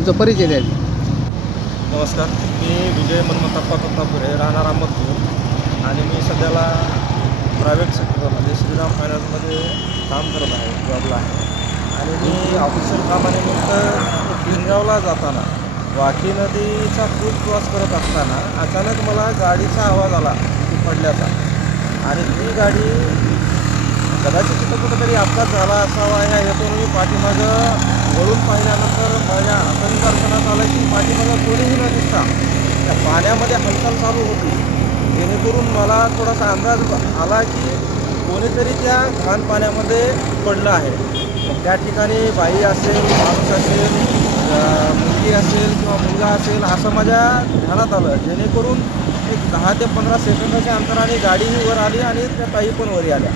तुमचा परिचय द्या. नमस्कार मी विजय मनमताप्पा कत्तापुरे राहणार अहमदपूर. आणि मी सध्याला प्रायव्हेट सेक्टरमध्ये म्हणजे श्रीराम फायनान्समध्ये काम करत आहे जॉबला आहे. आणि मी ऑफिशियल कामानिमित्त गिरगावला जाताना वाकी नदीचा पूल क्रॉस करत असताना अचानक मला गाडीचा आवाज आला पडल्याचा आणि ती गाडी कदाचित तिथं कुठंतरी अपघात झाला असावा ह्या हेतून मी पाठीमागं वळून पाहिल्यानंतर माझ्या असं दर्शनात आलं की माझी मला थोडीही न दिसता त्या पाण्यामध्ये हालचाल चालू होती. जेणेकरून मला थोडासा अंदाज आला की कोणीतरी त्या घाण पाण्यामध्ये पडलं आहे. मग त्या ठिकाणी बाई असेल माणूस असेल मुलगी असेल किंवा मुलगा असेल असं माझ्या ध्यानात आलं. जेणेकरून एक दहा ते पंधरा सेकंदाच्या अंतराने गाडीही वर आली आणि त्या ताई पण वरी आल्या.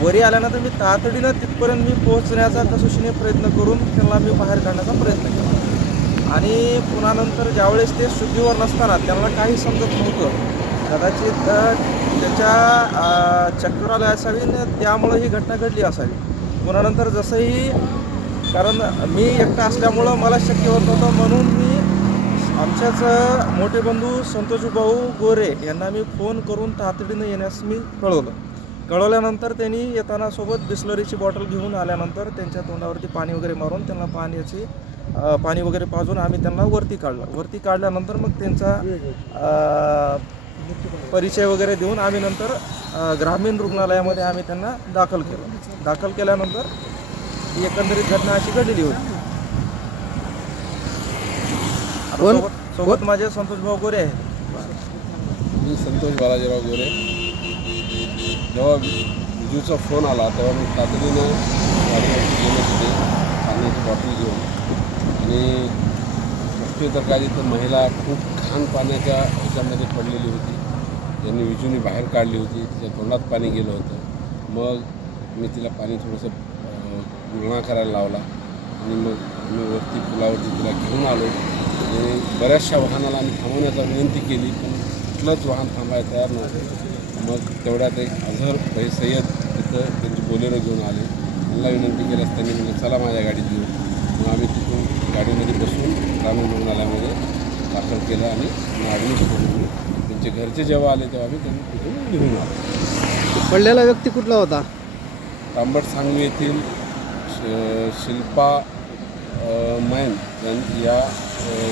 वरी आल्यानंतर मी तातडीनं तिथपर्यंत मी पोहोचण्याचा कसोशीने प्रयत्न करून त्यांना मी बाहेर काढण्याचा प्रयत्न केला. आणि पुन्हा नंतर ज्यावेळेस ते शुद्धीवर नसताना त्यांना काही समजत नव्हतं कदाचित त्याच्या चक्कर आल्या असावी आणि त्यामुळं ही घटना घडली असावी. पुन्हा नंतर जसंही कारण मी एकटा असल्यामुळं मला शक्य होत नव्हतं म्हणून मी आमच्याच मोठे बंधू संतोष भाऊ गोरे यांना मी फोन करून तातडीनं येण्यास मी कळवलं. कळवल्यानंतर त्यांनी येताना सोबत बिस्लरीची बॉटल घेऊन आल्यानंतर त्यांच्या तोंडावरती पाणी वगैरे मारून त्यांना पाण्याची पाणी वगैरे पाजून आम्ही त्यांना वरती काढलं. वरती काढल्यानंतर मग त्यांचा परिचय वगैरे देऊन आम्ही नंतर ग्रामीण रुग्णालयामध्ये आम्ही त्यांना दाखल केलं. दाखल केल्यानंतर एकंदरीत घटना अशी घडलेली होती? सोबत- सोबत माझे संतोष भाऊ गोरे आहेत. मी संतोष बालाजीराव गोरे. जेव्हा विजूचा फोन आला तेव्हा मी तातडीनं गेलो तिथे पाण्याची बॉटल घेऊन. आणि बघतोय तर काय तिथं महिला खूप घाण पाण्याच्या ह्याच्यामध्ये पडलेली होती. त्यांनी विजूने बाहेर काढली होती तिच्या तोंडात पाणी गेलं होतं. मग मी तिला पाणी थोडंसं गुळणा करायला लावला. आणि मग आम्ही वरती पुलावरती तिला घेऊन आलो. आणि बऱ्याचशा वाहनाला आम्ही थांबवण्याचा विनंती केली पण कुठलंच वाहन थांबायला तयार नव्हतं. मग तेवढ्यात एक अझहर भाई सय्यद तिथं त्यांची बोलेरो घेऊन आले. त्यांना विनंती केल्यास त्यांनी म्हणजे चला माझ्या गाडीत घेऊन मग आम्ही तिथून गाडीमध्ये बसून ग्रामीण रुग्णालयामध्ये दाखल केलं आणि ॲडमिट करून त्यांचे घरचे जेव्हा आले तेव्हा आम्ही त्यांनी तिथून निघून आलो. पडलेला व्यक्ती कुठला होता? तांबट सांगवी येथील श- शिल्पा मैन यां-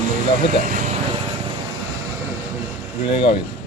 महिला होत्या. विळेगाव येथे